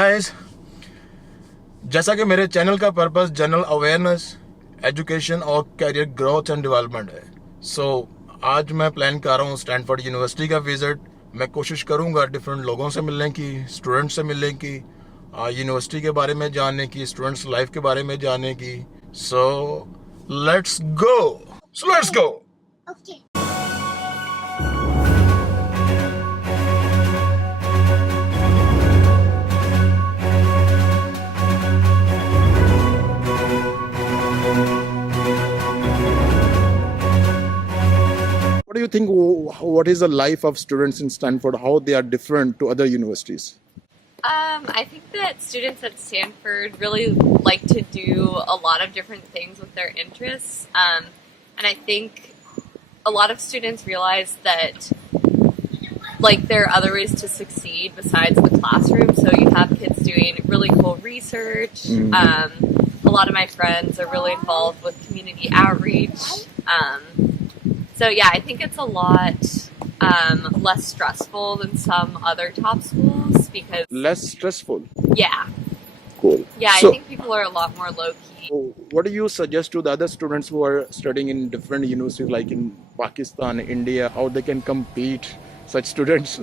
Guys, जैसा कि मेरे चैनल का पर्पस जनरल अवेयरनेस, एजुकेशन और करियर ग्रोथ एंड डेवलपमेंट है। आज मैं प्लान कर रहा हूँ स्टैनफोर्ड यूनिवर्सिटी का विजिट। मैं कोशिश करूँगा डिफरेंट लोगों से मिलने की, स्टूडेंट्स से मिलने की, यूनिवर्सिटी के बारे में जानने की, स्टूडेंट्स लाइफ के बारे में जानने की। Let's go let's go. What do you think? What is the life of students in Stanford? How they are different to other universities? I think that students at Stanford really like to do a lot of different things with their interests. And I think a lot of students realize that there are other ways to succeed besides the classroom. So you have kids doing really cool research. A lot of my friends are really involved with community outreach. I think it's a lot less stressful than some other top schools because... Less stressful? Yeah. Cool. Yeah, I think people are a lot more low-key. What do you suggest to the other students who are studying in different universities like in Pakistan, India, how they can compete such students?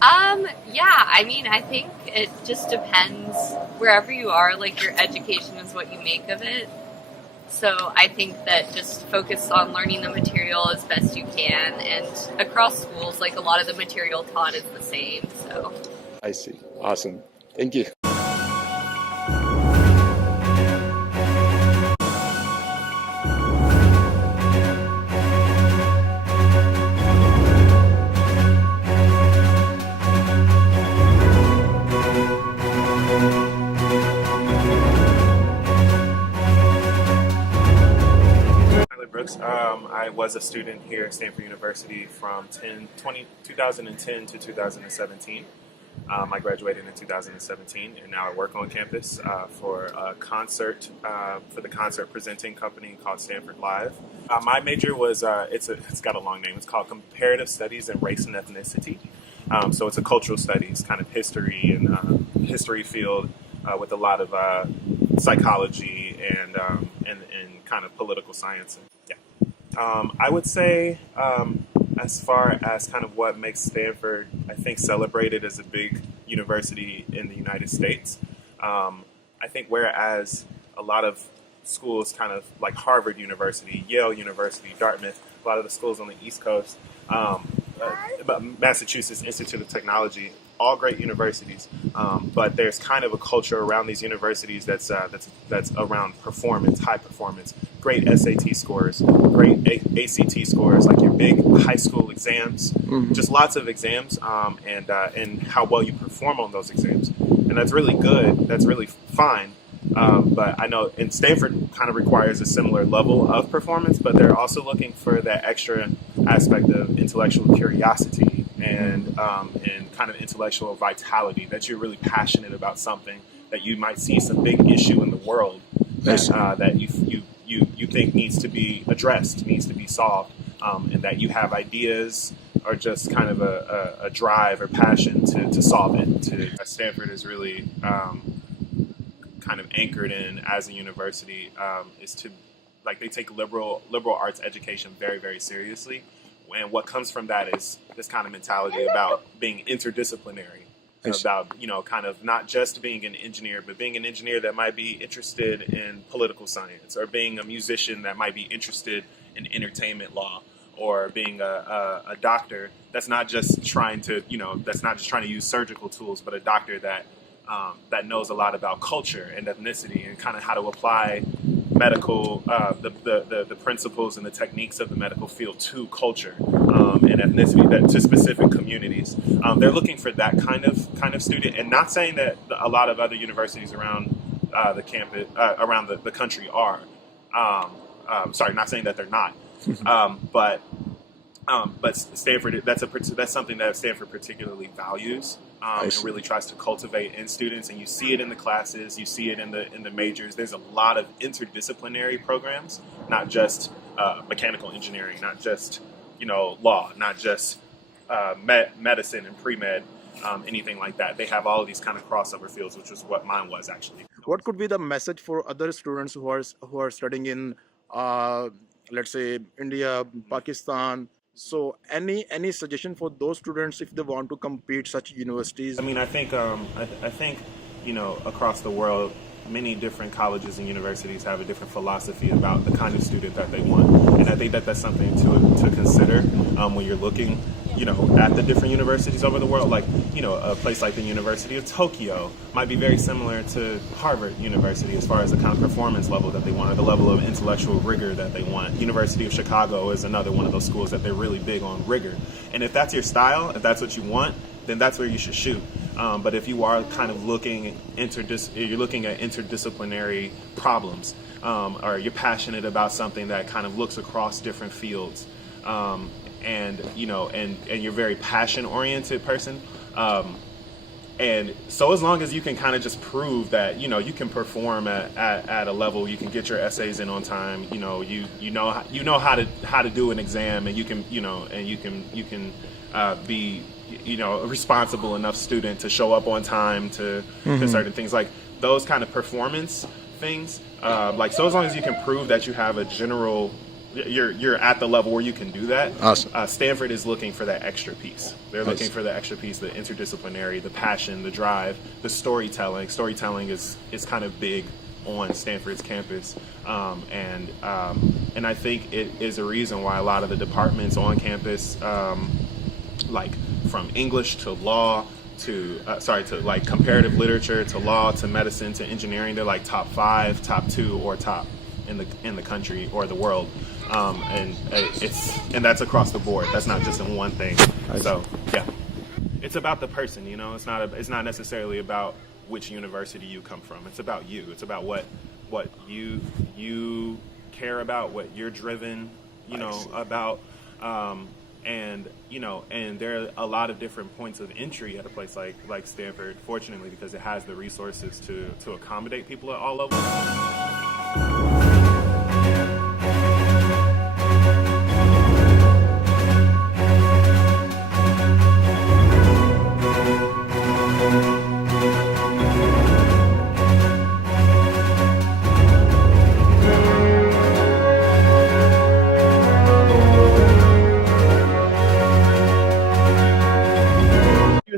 I think it just depends wherever you are, your education is what you make of it. So I think that just focus on learning the material as best you can, and across schools, a lot of the material taught is the same. So I see. Awesome. Thank you. I was a student here at Stanford University from 2010 to 2017. I graduated in 2017, and now I work on campus for a concert, for the concert presenting company called Stanford Live. My major was, it's got a long name, it's called Comparative Studies in Race and Ethnicity. So it's a cultural studies, kind of history and history field with a lot of psychology and kind of political science. I would say, as far as kind of what makes Stanford, I think, celebrated as a big university in the United States, I think whereas a lot of schools kind of like Harvard University, Yale University, Dartmouth, a lot of the schools on the East Coast, Massachusetts Institute of Technology, all great universities, but there's kind of a culture around these universities that's around performance, high performance, great SAT scores, great ACT scores, like your big high school exams, just lots of exams, and how well you perform on those exams, and that's really good. That's really fine. But I know in Stanford kind of requires a similar level of performance, but they're also looking for that extra aspect of intellectual curiosity and kind of intellectual vitality, that you're really passionate about something, that you might see some big issue in the world that you think needs to be addressed, needs to be solved, and that you have ideas or just kind of a drive or passion to solve it. Stanford is really kind of anchored in as a university is to they take liberal arts education very, very seriously, and what comes from that is this kind of mentality about being interdisciplinary, about kind of not just being an engineer, but being an engineer that might be interested in political science, or being a musician that might be interested in entertainment law, or being a doctor that's not just trying to use surgical tools, but a doctor that knows a lot about culture and ethnicity and kind of how to apply medical, the principles and the techniques of the medical field to culture and ethnicity, to specific communities. They're looking for that kind of student, and not saying that a lot of other universities around the campus, around the country are. Not saying that they're not, but Stanford, that's something that Stanford particularly values. And really tries to cultivate in students, and you see it in the classes, you see it in the majors. There's a lot of interdisciplinary programs, not just mechanical engineering, not just law, not just medicine and pre-med, anything like that. They have all of these kind of crossover fields, which is what mine was actually. What could be the message for other students who are studying in, let's say, India, Pakistan? So, any suggestion for those students if they want to compete such universities? I mean, I think, across the world, many different colleges and universities have a different philosophy about the kind of student that they want, and I think that that's something to consider when you're looking, at the different universities over the world. Like, a place like the University of Tokyo might be very similar to Harvard University as far as the kind of performance level that they want, or the level of intellectual rigor that they want. University of Chicago is another one of those schools that they're really big on rigor, and if that's your style, if that's what you want, then that's where you should shoot. But if you are kind of looking at interdisciplinary problems, or you're passionate about something that kind of looks across different fields, and you're a very passion-oriented person, and so as long as you can kind of just prove that you can perform at a level, you can get your essays in on time, you know how to do an exam, and you can be a responsible enough student to show up on time to certain things, like those kind of performance things. Like, so as long as you can prove that you have a general, you're at the level where you can do that. Awesome. Stanford is looking for that extra piece. They're looking for the extra piece, the interdisciplinary, the passion, the drive, the storytelling. Storytelling is kind of big on Stanford's campus, and I think it is a reason why a lot of the departments on campus, like from English to law to like comparative literature to law to medicine to engineering, they're like top 5, top 2, or top in the country or the world, and that's across the board. That's not just in one thing. So yeah, it's about the person. It's not necessarily about which university you come from. It's about you. It's about what you care about, what you're driven about. And there are a lot of different points of entry at a place like Stanford, fortunately, because it has the resources to accommodate people at all levels.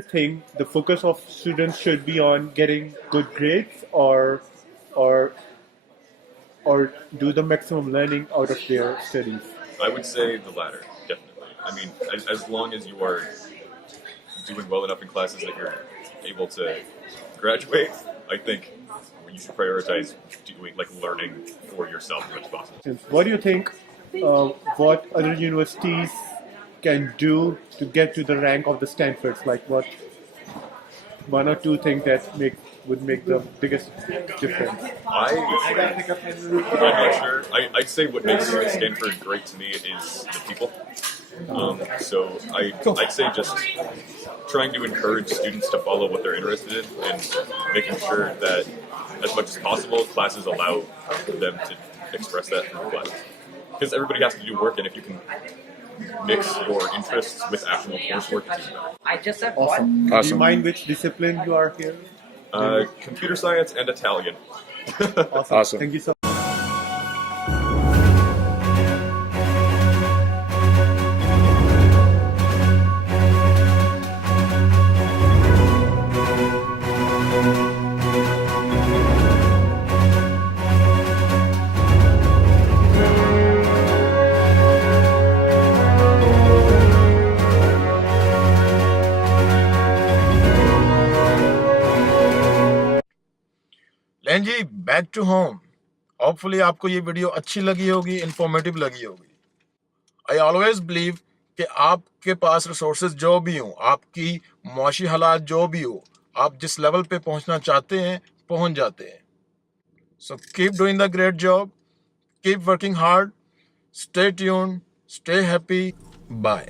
Think the focus of students should be on getting good grades, or do the maximum learning out of their studies? I would say the latter, definitely. I mean, as long as you are doing well enough in classes that you're able to graduate, I think you should prioritize learning for yourself as much as possible. What do you think? What other universities can do to get to the rank of the Stanfords? Like, what one or two things that would make the biggest difference? I'm not sure. I'd say what makes Stanford great to me is the people. So I'd say just trying to encourage students to follow what they're interested in, and making sure that as much as possible classes allow them to express that through classes. Because everybody has to do work, and if you can mix your interests with actual coursework, it's better. I just said Awesome. Do you mind which discipline you are here? Computer science and Italian. Awesome. Thank you so much. लेन जी, back to home. Hopefully आपको ये video अच्छी लगी होगी, informative लगी होगी। I always believe कि आपके पास रिसोर्सेज जो भी हो, आपकी मुआशी हालात जो भी हो, आप जिस लेवल पे पहुंचना चाहते हैं पहुंच जाते हैं। So keep doing the great job, keep working hard, stay tuned, stay happy, bye.